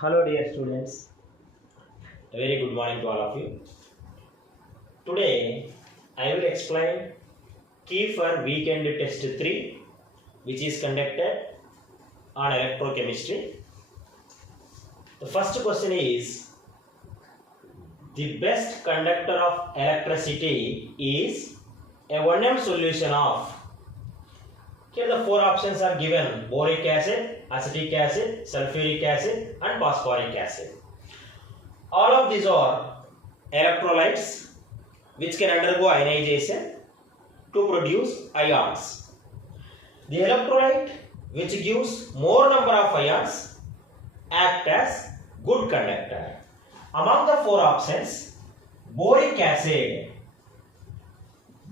Hello dear students, a very good morning to all of you. Today I will explain key for weekend test 3 which is conducted on electrochemistry. The first question is, the best conductor of electricity is a 1M solution of. Here the four options are given: boric acid, acetic acid, sulfuric acid and phosphoric acid. All of these are electrolytes which can undergo ionization to produce ions. The electrolyte which gives more number of ions act as good conductor. Among the four options, boric acid,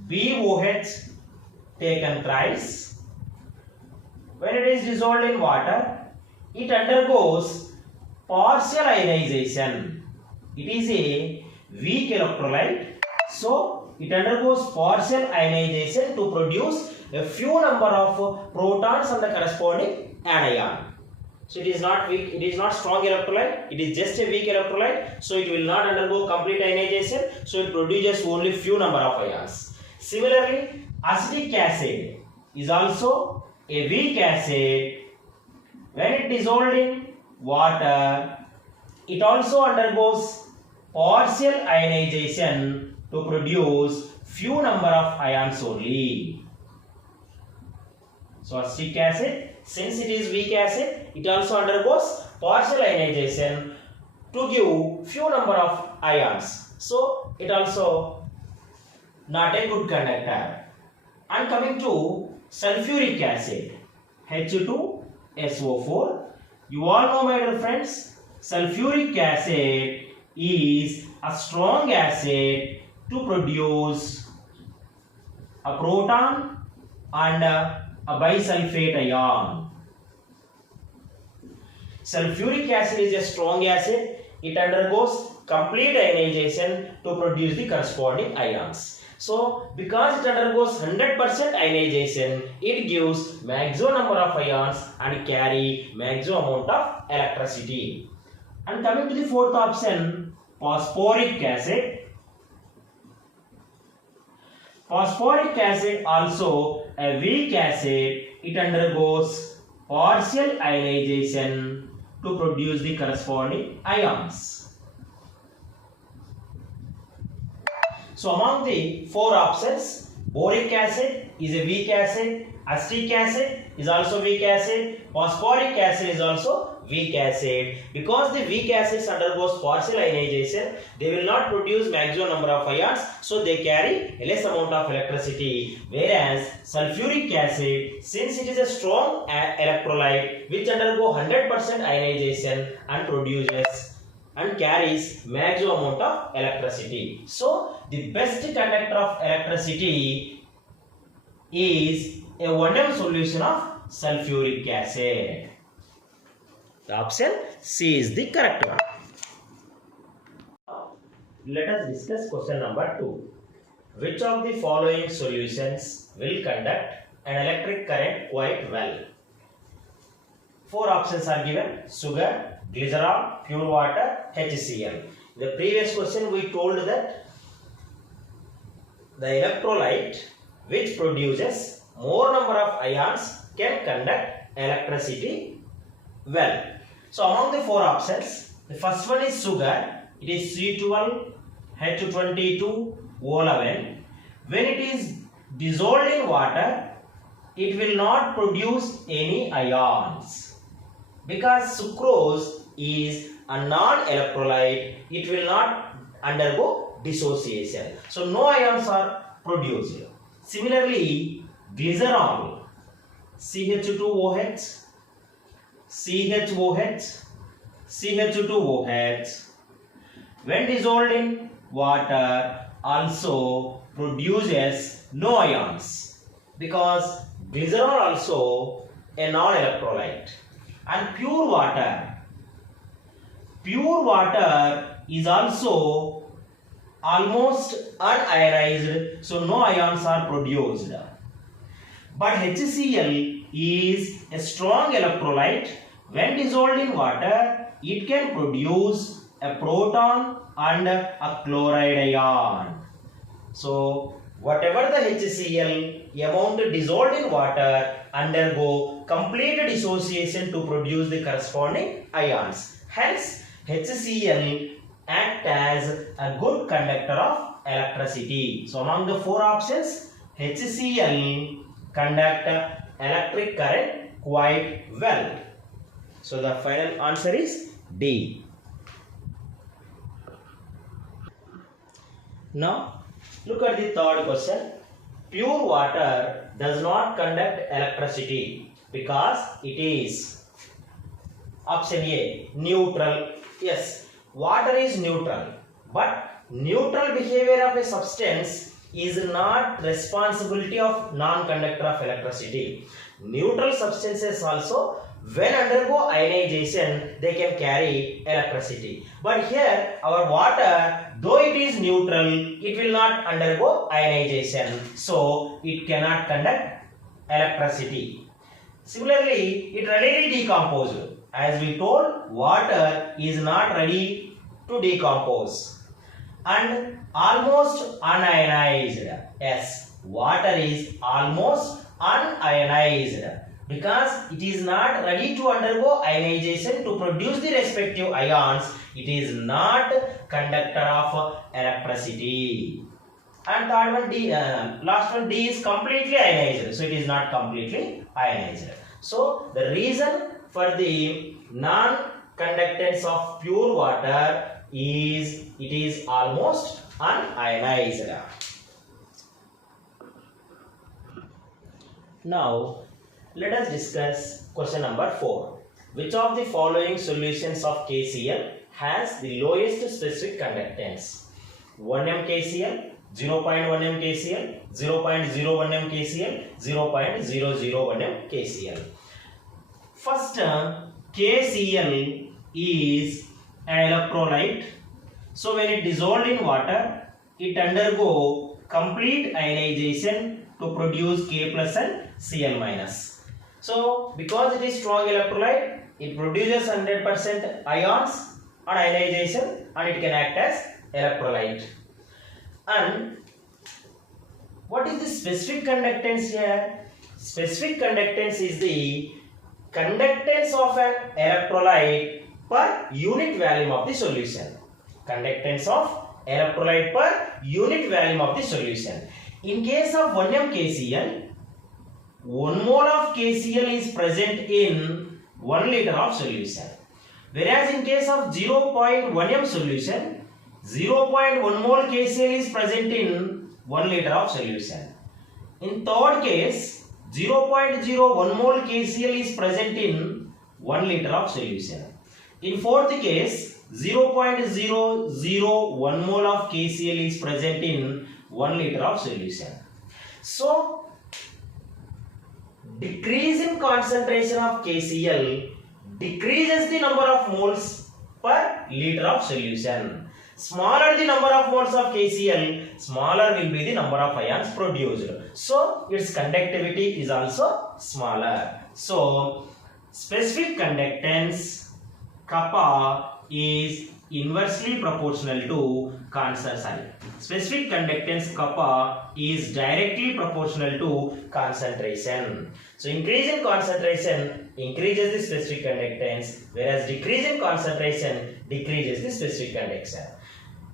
BOH taken thrice. When it is dissolved in water, it undergoes partial ionization. It is a weak electrolyte, so it undergoes partial ionization to produce a few number of protons on the corresponding anion. So it is not weak, it is not strong electrolyte, it is just a weak electrolyte, so it will not undergo complete ionization, so it produces only few number of ions. Similarly, acetic acid is also a weak acid. When it dissolved in water, it also undergoes partial ionization to produce few number of ions only. So acetic acid, since it is weak acid, it also undergoes partial ionization to give few number of ions. So it also not a good conductor. And coming to sulfuric acid, H2SO4. You all know, my dear friends, sulfuric acid is a strong acid to produce a proton and a bisulfate ion. Sulfuric acid is a strong acid. It undergoes complete ionization to produce the corresponding ions. So, because it undergoes 100% ionization, it gives maximum number of ions and carry maximum amount of electricity. And coming to the fourth option, phosphoric acid. Phosphoric acid also a weak acid. It undergoes partial ionization to produce the corresponding ions. So among the four options, boric acid is a weak acid, acetic acid is also weak acid, phosphoric acid is also weak acid. Because the weak acids undergoes partial ionization, they will not produce maximum number of ions, so they carry a less amount of electricity. Whereas sulfuric acid, since it is a strong electrolyte which undergo 100% ionization and produces and carries maximum amount of electricity. So the best conductor of electricity is a 1M solution of sulfuric acid. The option C is the correct one. Let us discuss question number 2. Which of the following solutions will conduct an electric current quite well? Four options are given: sugar, glycerol, pure water, HCl. In the previous question we told that the electrolyte which produces more number of ions can conduct electricity well. So among the four options, the first one is sugar. It is C12H22O11. When it is dissolved in water, it will not produce any ions. Because sucrose is a non-electrolyte, it will not undergo dissociation. So no ions are produced. Similarly, glycerol, CH2OH, CHOH, CH2OH, when dissolved in water also produces no ions, because glycerol also a non-electrolyte. And pure water is also almost unionized, so no ions are produced. But HCl is a strong electrolyte When dissolved in water, it can produce a proton and a chloride ion. So whatever the HCl amount dissolved in water undergo complete dissociation to produce the corresponding ions. Hence, HCl act as a good conductor of electricity. So among the four options, HCl conduct electric current quite well. So the final answer is D. Now look at the third question. Pure water does not conduct electricity because it is option A, neutral. Yes, water is neutral, but neutral behavior of a substance is not responsibility of non-conductor of electricity. Neutral substances also, when undergo ionization, they can carry electricity. But here our water, though it is neutral, it will not undergo ionization, so it cannot conduct electricity. Similarly, it readily decomposes. As we told, water is not ready to decompose and almost unionized. Yes, water is almost unionized because it is not ready to undergo ionization to produce the respective ions. It is not conductor of electricity. And third one, D, last one, D is completely ionized. So it is not completely ionized. So the reason for the non-conductance of pure water is it is almost unionized. Now let us discuss question number 4. Which of the following solutions of KCl has the lowest specific conductance? 1 m KCl, 0.1 m KCl, 0.01 m KCl, 0.001 m KCl. First, KCl is an electrolyte. So when it dissolved in water, it undergo complete ionization to produce K plus and Cl minus. So because it is strong electrolyte, it produces 100% ions on ionization and it can act as electrolyte. And what is the specific conductance here? Specific conductance is the conductance of an electrolyte per unit volume of the solution. Conductance of electrolyte per unit volume of the solution. In case of 1 m KCl, 1 mole of KCl is present in 1 liter of solution. Whereas in case of 0.1 m solution, 0.1 mole KCl is present in 1 liter of solution. In third case, 0.01 mole KCl is present in 1 liter of solution. In fourth case, 0.001 mole of KCl is present in 1 liter of solution. So, decrease in concentration of KCl decreases the number of moles per liter of solution. Smaller the number of moles of KCl, smaller will be the number of ions produced. So, its conductivity is also smaller. So, specific conductance kappa is inversely proportional to concentration. Specific conductance kappa is directly proportional to concentration. So increase in concentration increases the specific conductance, whereas decrease in concentration decreases the specific conductance.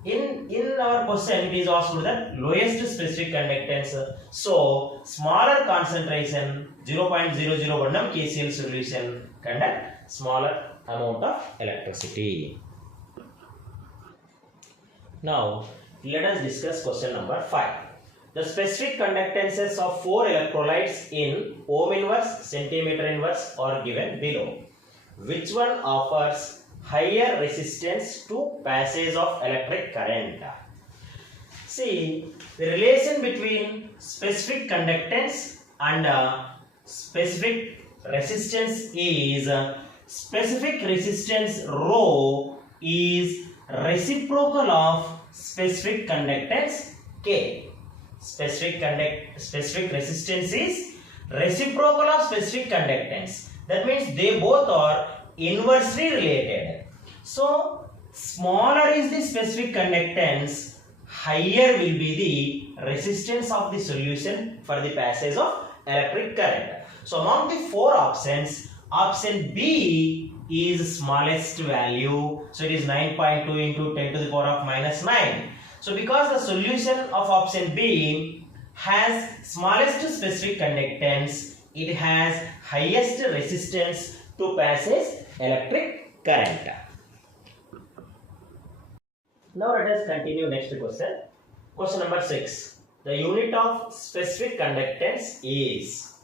In our question it is asked that lowest specific conductance. So smaller concentration 0.001 m KCl solution conduct smaller amount of electricity. Now let us discuss question number 5. The specific conductances of 4 electrolytes in ohm inverse, centimeter inverse are given below. Which one offers higher resistance to passage of electric current? See, the relation between specific conductance and specific resistance is specific resistance rho is reciprocal of specific conductance K. Specific resistance is reciprocal of specific conductance. That means they both are inversely related. So smaller is the specific conductance, higher will be the resistance of the solution for the passage of electric current. So among the four options, option B is smallest value. So it is 9.2 into 10 to the power of minus 9. So because the solution of option B has smallest specific conductance, it has highest resistance to passage electric current. Now let us continue next question. Question number 6. The unit of specific conductance is.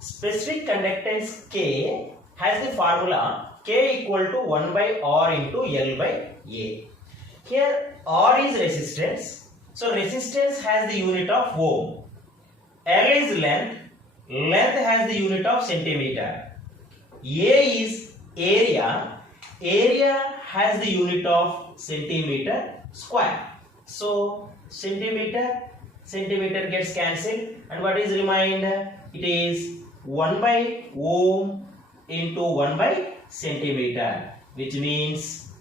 Specific conductance K has the formula K equal to 1 by R into L by A. Here R is resistance. So resistance has the unit of ohm. L is length. Length has the unit of centimeter. A is area. Area has the unit of centimeter square. So centimeter gets cancelled, and what is remained? It is 1 by ohm into 1 by centimeter, which means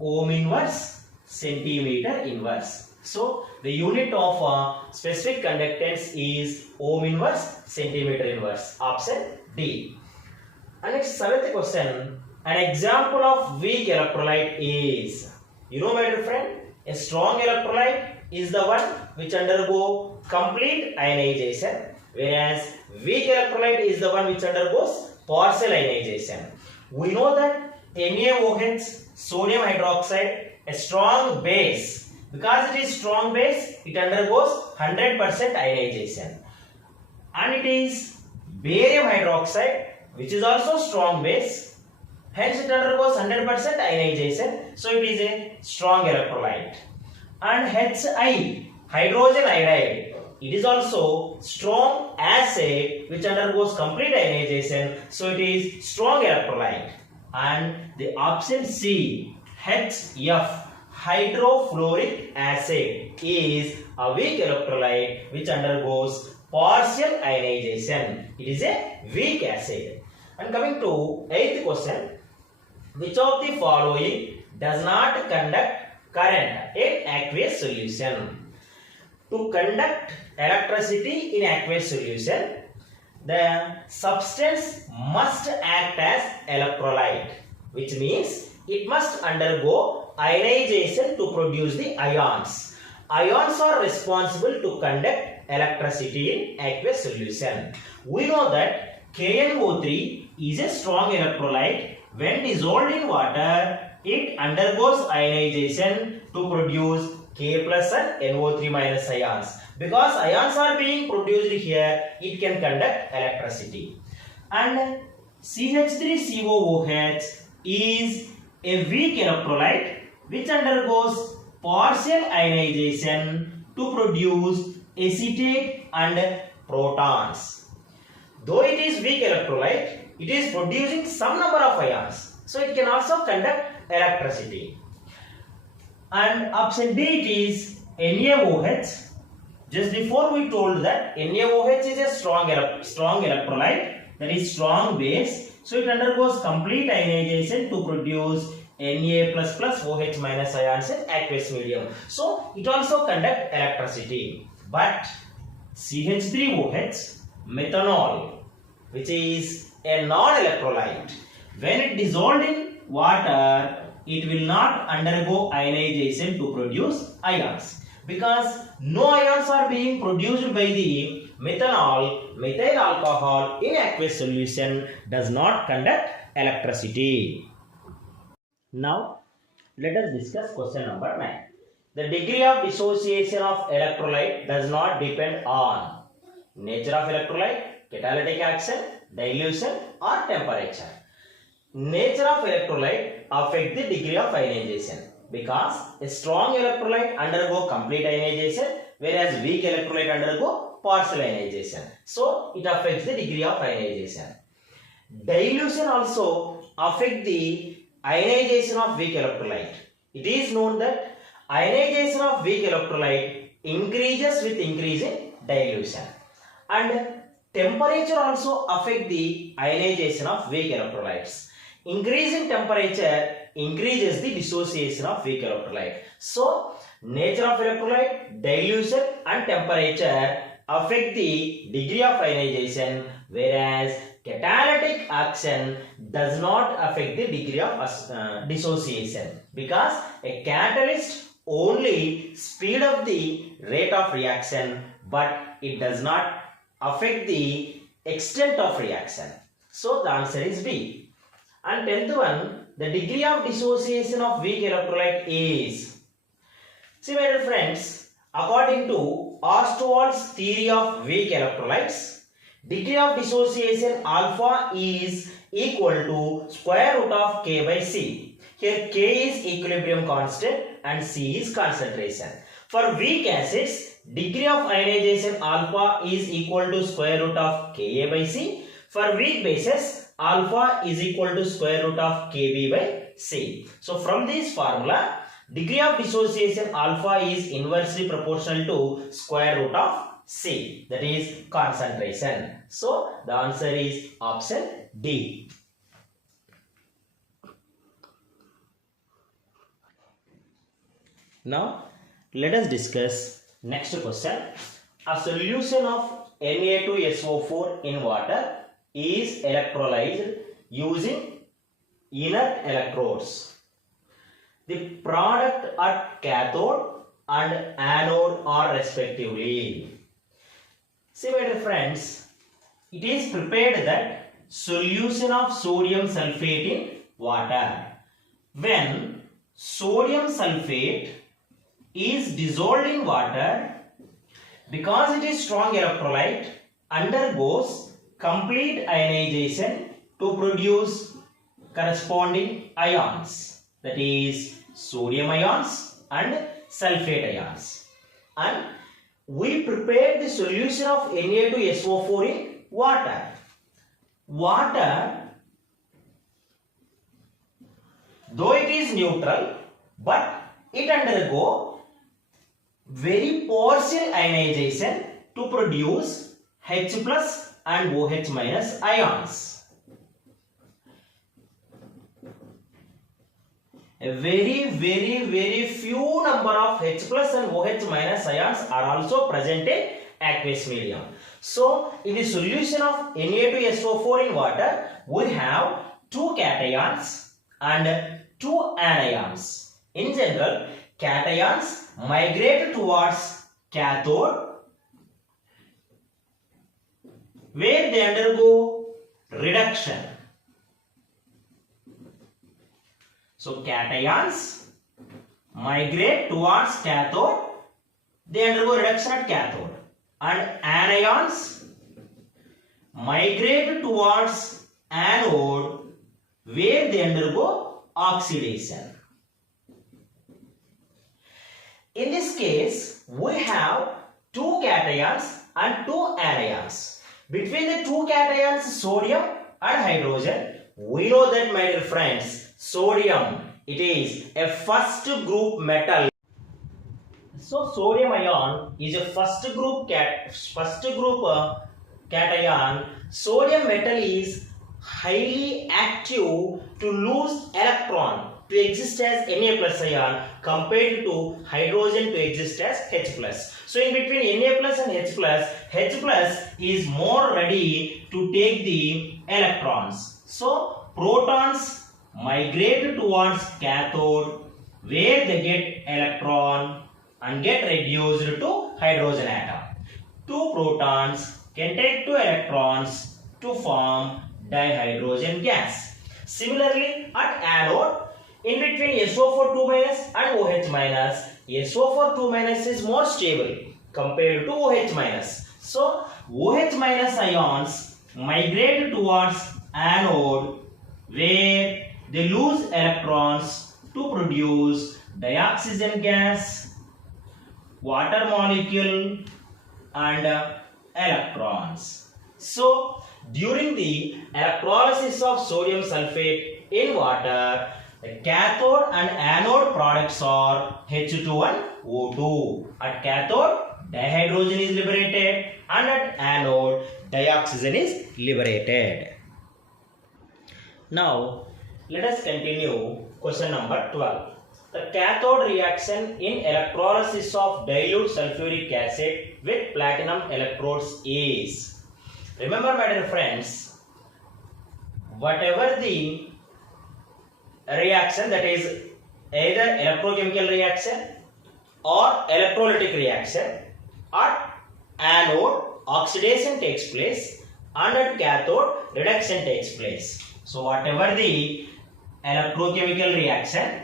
ohm inverse, centimeter inverse. So the unit of specific conductance is ohm inverse, centimeter inverse. Option D. And next, 7th question. An example of weak electrolyte is, you know my dear friend, a strong electrolyte is the one which undergo complete ionization, whereas weak electrolyte is the one which undergoes partial ionization. We know that NaOH, sodium hydroxide, a strong base. Because it is strong base, it undergoes 100% ionization. And it is barium hydroxide, which is also strong base. Hence it undergoes 100% ionization. So it is a strong electrolyte. And Hi, hydrogen iodide, it is also strong acid which undergoes complete ionization. So it is strong electrolyte. And the option C, HF, hydrofluoric acid, is a weak electrolyte which undergoes partial ionization. It is a weak acid. And coming to 8th question, which of the following does not conduct current in aqueous solution? To conduct electricity in aqueous solution, the substance must act as electrolyte, which means it must undergo ionization to produce the ions. Ions are responsible to conduct electricity in aqueous solution. We know that KNO3 is a strong electrolyte. When dissolved in water, it undergoes ionization to produce K plus and NO3 minus ions. Because ions are being produced here, it can conduct electricity. And CH3COOH is a weak electrolyte which undergoes partial ionization to produce acetate and protons. Though it is weak electrolyte, it is producing some number of ions. So it can also conduct electricity. And option D, it is NaOH. Just before we told that NaOH is a strong electrolyte, that is strong base. So it undergoes complete ionization to produce Na++OH minus ions in aqueous medium. So it also conducts electricity. But CH3OH, methanol, which is a non-electrolyte, when it dissolved in water, it will not undergo ionization to produce ions. Because no ions are being produced by the methanol, methyl alcohol in aqueous solution does not conduct electricity. Now, let us discuss question number 9. The degree of dissociation of electrolyte does not depend on nature of electrolyte, catalytic action, dilution or temperature. Nature of electrolyte affects the degree of ionization, because a strong electrolyte undergo complete ionization, whereas weak electrolyte undergo partial ionization. So it affects the degree of ionization. Dilution also affects the ionization of weak electrolyte. It is known that ionization of weak electrolyte increases with increase in dilution. And temperature also affects the ionization of weak electrolytes. Increase in temperature increases the dissociation of weak electrolyte. So, nature of electrolyte, dilution and temperature affect the degree of ionization, whereas catalytic action does not affect the degree of dissociation, because a catalyst only speed up the rate of reaction, but it does not affect the extent of reaction. So the answer is B. And 10th one, the degree of dissociation of weak electrolyte is. See, my dear friends, according to Ostwald's theory of weak electrolytes, degree of dissociation alpha is equal to square root of K by C. Here K is equilibrium constant and C is concentration. For weak acids, degree of ionization alpha is equal to square root of Ka by C. For weak bases, alpha is equal to square root of Kb by C. So from this formula, degree of dissociation alpha is inversely proportional to square root of C, that is concentration. So the answer is option D. Now let us discuss next question. A solution of Na2SO4 in water is electrolyzed using inert electrodes. The product at cathode and anode are respectively. See, my dear friends, it is prepared that solution of sodium sulfate in water. When sodium sulfate is dissolved in water, because it is strong electrolyte, undergoes complete ionization to produce corresponding ions, that is sodium ions and sulfate ions. And we prepare the solution of Na2SO4 in water. Water, though it is neutral, but it undergo very partial ionization to produce H plus and OH minus ions. A very few number of H plus and OH minus ions are also present in aqueous medium. So in the solution of Na2SO4 in water, we have two cations and two anions. In general, cations migrate towards cathode, where they undergo reduction. So cations migrate towards cathode, they undergo reduction at cathode, and anions migrate towards anode, where they undergo oxidation. In this case, we have two cations and two anions. Between the two cations, sodium and hydrogen, we know that, my dear friends, sodium, it is a first group metal. So sodium ion is a first group cation. Sodium metal is highly active to lose electron to exist as Na plus ion, compared to hydrogen to exist as H plus. So in between Na plus and H plus is more ready to take the electrons. So protons migrate towards cathode, where they get electron and get reduced to hydrogen atom. Two protons can take two electrons to form dihydrogen gas. Similarly, at anode, in between SO4 2 minus and OH minus, SO4 2 minus is more stable compared to OH minus. So OH minus ions migrate towards anode, where they lose electrons to produce dioxygen gas, water molecule and electrons. So during the electrolysis of sodium sulfate in water, the cathode and anode products are H2 and O2. At cathode, dihydrogen is liberated, and at anode, dioxygen is liberated. Now, Let us continue question number 12. The cathode reaction in electrolysis of dilute sulfuric acid with platinum electrodes is. Remember, my dear friends, whatever the reaction, that is either electrochemical reaction or electrolytic reaction, at anode oxidation takes place and at cathode reduction takes place. So whatever the electrochemical reaction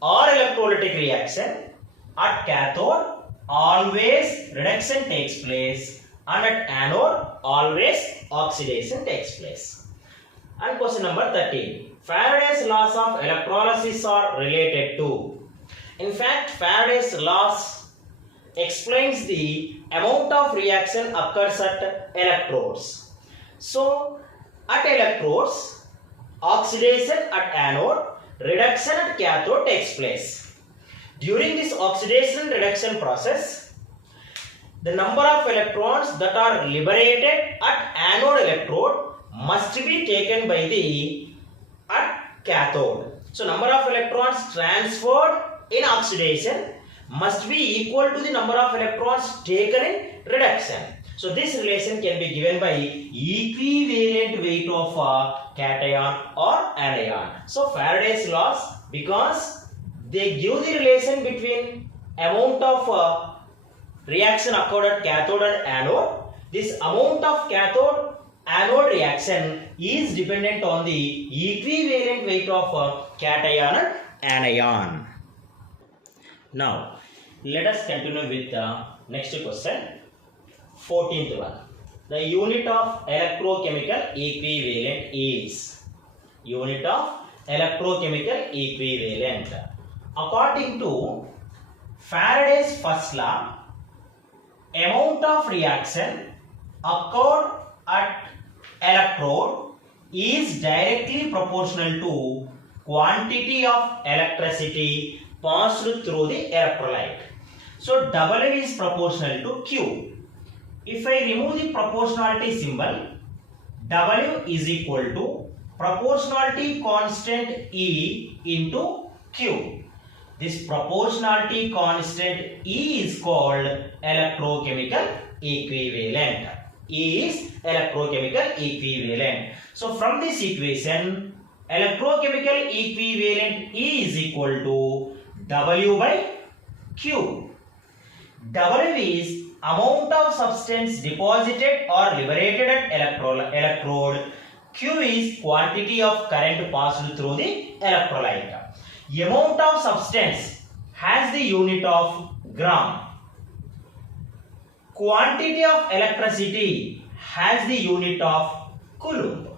or electrolytic reaction, at cathode always reduction takes place and at anode always oxidation takes place. And question number 13. Faraday's laws of electrolysis are related to. In fact, Faraday's laws explains the amount of reaction occurs at electrodes. So at electrodes, oxidation at anode, reduction at cathode takes place. During this oxidation reduction process, the number of electrons that are liberated at anode electrode must be taken by the at cathode. So number of electrons transferred in oxidation must be equal to the number of electrons taken in reduction. So this relation can be given by equivalent weight of a cation or anion. So Faraday's laws, because they give the relation between amount of reaction occurred at cathode and anode, this amount of cathode anode reaction is dependent on the equivalent weight of cation and anion. Now let us continue with the next question. 14th one. The unit of electrochemical equivalent is. Unit of electrochemical equivalent. According to Faraday's first law, amount of reaction occurred at electrode is directly proportional to quantity of electricity passed through the electrolyte. So W is proportional to Q. If I remove the proportionality symbol, W is equal to proportionality constant E into Q. This proportionality constant E is called electrochemical equivalent. E is electrochemical equivalent. So from this equation, electrochemical equivalent E is equal to W by Q. W is amount of substance deposited or liberated at electrode. Q is quantity of current passed through the electrolyte. Amount of substance has the unit of gram. Quantity of electricity has the unit of coulomb.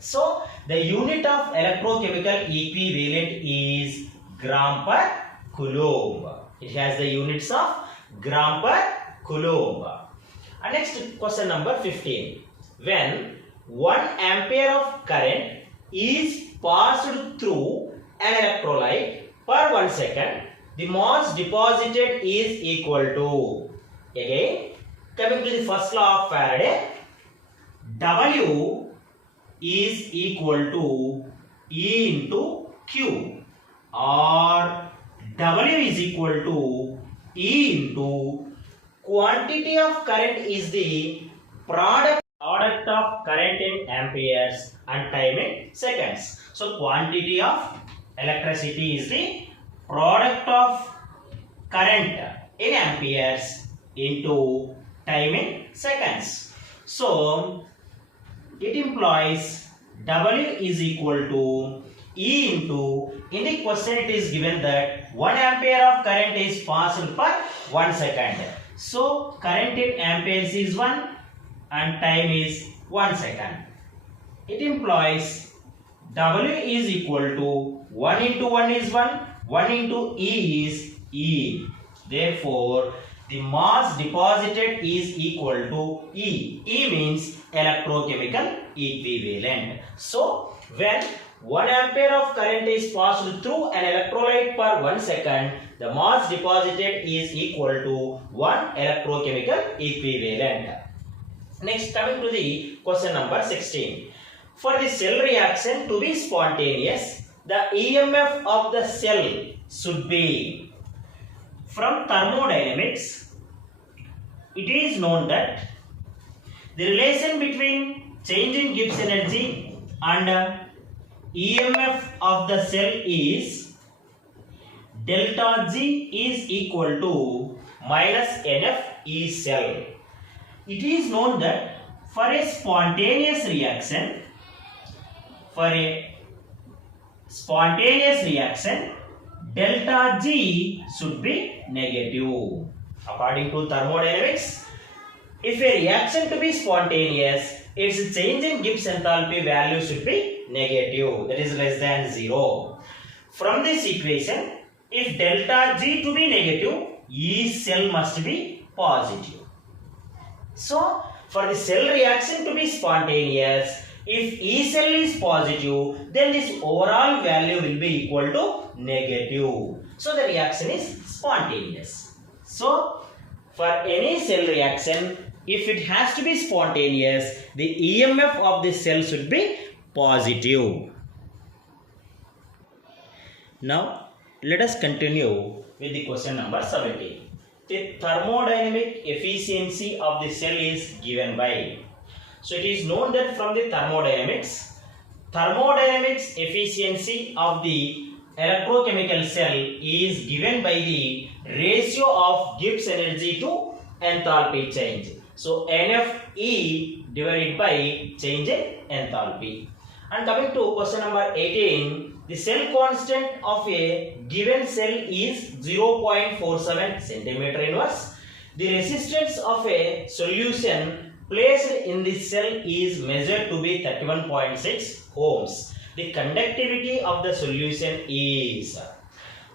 So the unit of electrochemical equivalent is gram per coulomb. It has the units of gram per coulomb. And next question number 15. When 1 ampere of current is passed through an electrolyte per 1 second, the mass deposited is equal to. Again, coming to the first law of Faraday, W is equal to E into Q, or W is equal to E into quantity of current is the product of current in amperes and time in seconds. So quantity of electricity is the product of current in amperes into time in seconds. So it implies W is equal to E into, in the question it is given that 1 ampere of current is passed per 1 second. So current in amperes is 1 and time is 1 second. It implies W is equal to 1 into 1 is 1, 1 into E is E. Therefore, the mass deposited is equal to E. E means electrochemical equivalent. So, when 1 ampere of current is passed through an electrolyte per 1 second, the mass deposited is equal to 1 electrochemical equivalent. Next, coming to the question number 16. For the cell reaction to be spontaneous, the EMF of the cell should be, from thermodynamics, it is known that the relation between change in Gibbs energy and EMF of the cell is delta G is equal to minus NF E cell. It is known that for a spontaneous reaction, delta G should be negative. According to thermodynamics, if a reaction to be spontaneous, its change in Gibbs enthalpy value should be negative, that is less than 0. From this equation, if delta G to be negative, E cell must be positive. So, for the cell reaction to be spontaneous, if E cell is positive, then this overall value will be equal to negative. So, the reaction is spontaneous. So, for any cell reaction, if it has to be spontaneous, the EMF of the cell should be positive. Now, let us continue with the question number 17. The thermodynamic efficiency of the cell is given by. So, it is known that from the thermodynamics efficiency of the electrochemical cell is given by the ratio of Gibbs energy to enthalpy change. So, NFE divided by change in enthalpy. And coming to question number 18, the cell constant of a given cell is 0.47 centimeter inverse. The resistance of a solution placed in the cell is measured to be 31.6 ohms. The conductivity of the solution is,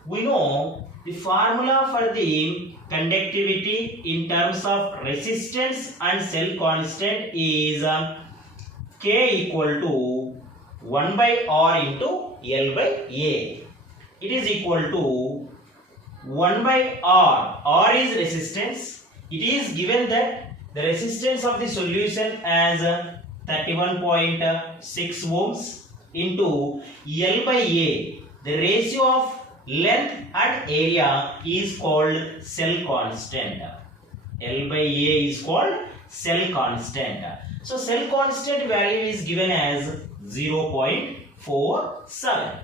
we know the formula for the conductivity in terms of resistance and cell constant is K equal to 1 by R into L by A. It is equal to 1 by R. R is resistance. It is given that the resistance of the solution as 31.6 ohms into L by A. The ratio of length and area is called cell constant. L by A is called cell constant. So, cell constant value is given as 0.47.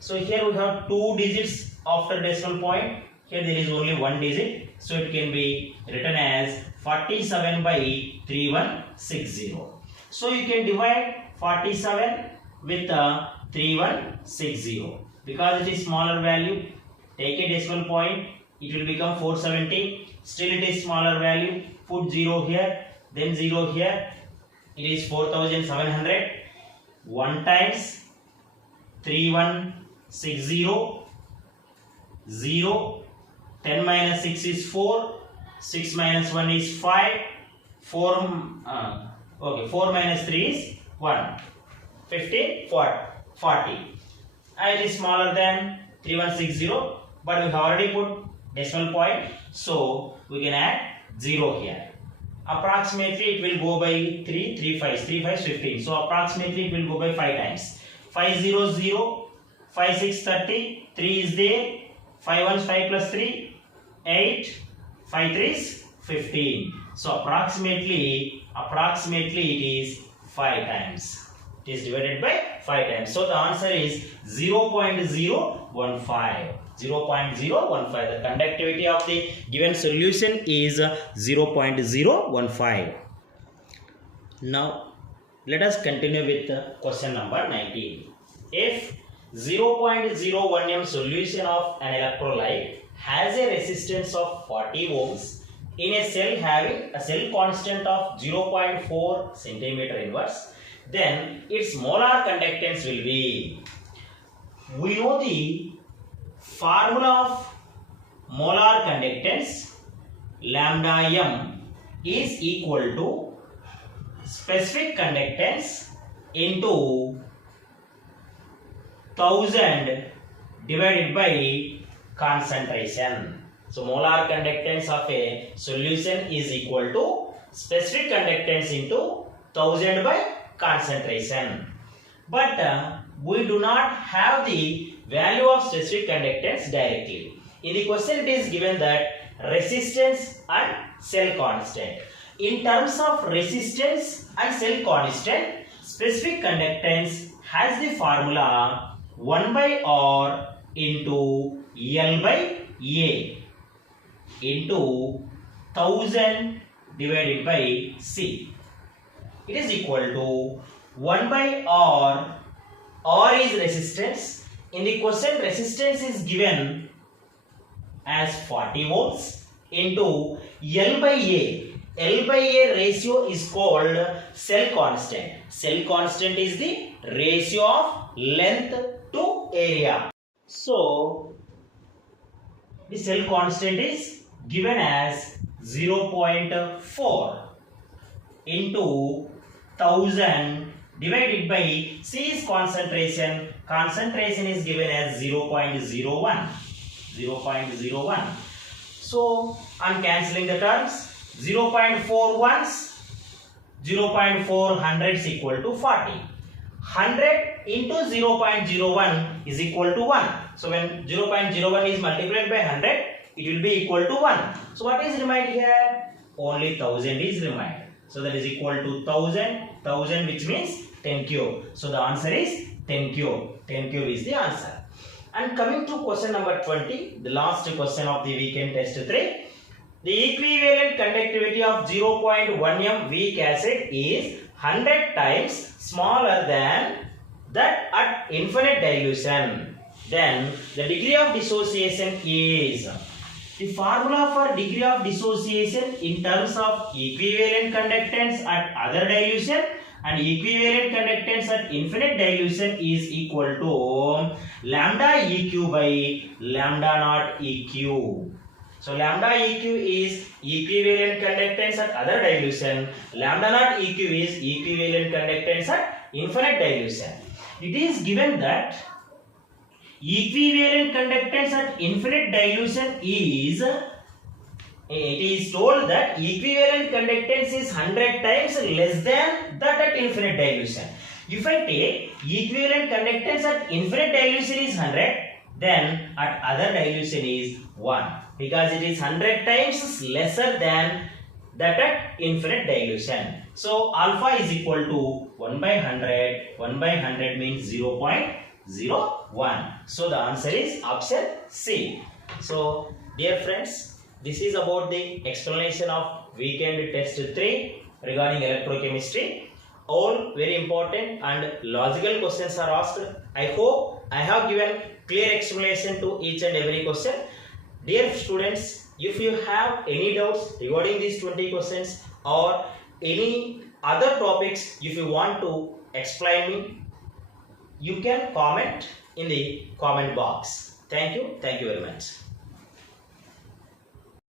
So, here we have 2 digits after decimal point. Here there is only 1 digit. So, it can be written as 47 by 3160. So, you can divide 47 with 3160. Because it is smaller value, take a decimal point, it will become 470. Still it is smaller value, put 0 here, then 0 here. It is 4700. 1 times 3160, 0, 10 minus 6 is 4, 6 minus 1 is 5, 4 minus 3 is 1, 15, 40. It is smaller than 3160, but we have already put decimal point, so we can add 0 here. Approximately it will go by 3 5s, 15. So approximately it will go by 5 times. 500, 5 6 30, 3 is there, 5 1 5 plus 3, 8, 5 3 is 15. So approximately it is 5 times. It is divided by 5 times. So the answer is 0.015. 0.015. The conductivity of the given solution is 0.015. Now let us continue with question number 19. If 0.01 m solution of an electrolyte has a resistance of 40 ohms in a cell having a cell constant of 0.4 centimeter inverse, then its molar conductance will be, we know the formula of molar conductance, lambda m is equal to specific conductance into 1000 divided by concentration. So molar conductance of a solution is equal to specific conductance into 1000 by concentration. But we do not have the value of specific conductance directly. In the question it is given that resistance and cell constant. In terms of resistance and cell constant, specific conductance has the formula 1 by R into L by A into 1000 divided by C. It is equal to 1 by R. R is resistance. In the question, resistance is given as 40 volts into L by A. L by A ratio is called cell constant. Cell constant is the ratio of length to area. So, the cell constant is given as 0.4 into 1000 divided by C is concentration. Concentration is given as 0.01. 0.01. So, I am cancelling the terms. 0.4 ones, 0.4 hundreds equal to 40. 100 into 0.01 is equal to 1. So when 0.01 is multiplied by 100, it will be equal to 1. So what is remained here? Only 1000 is remained. So that is equal to 1000 which means 10 cube. So the answer is 10 cube. 10 cube is the answer. And coming to question number 20, the last question of the weekend test 3. The equivalent conductivity of 0.1 m weak acid is 100 times smaller than that at infinite dilution. Then the degree of dissociation is. The formula for degree of dissociation in terms of equivalent conductance at other dilution and equivalent conductance at infinite dilution is equal to lambda EQ by lambda naught EQ. So lambda EQ is equivalent conductance at other dilution. Lambda naught EQ is equivalent conductance at infinite dilution. It is given that equivalent conductance at infinite dilution is, it is told that equivalent conductance is 100 times less than that at infinite dilution. If I take equivalent conductance at infinite dilution is 100, then at other dilution is 1. Because it is 100 times lesser than that at infinite dilution. So alpha is equal to 1 by 100. 1 by 100 means 0.01. So the answer is option C. So dear friends, this is about the explanation of weekend test 3 regarding electrochemistry. All very important and logical questions are asked. I hope I have given clear explanation to each and every question. Dear students, if you have any doubts regarding these 20 questions or any other topics, if you want to explain me, you can comment in the comment box. Thank you very much.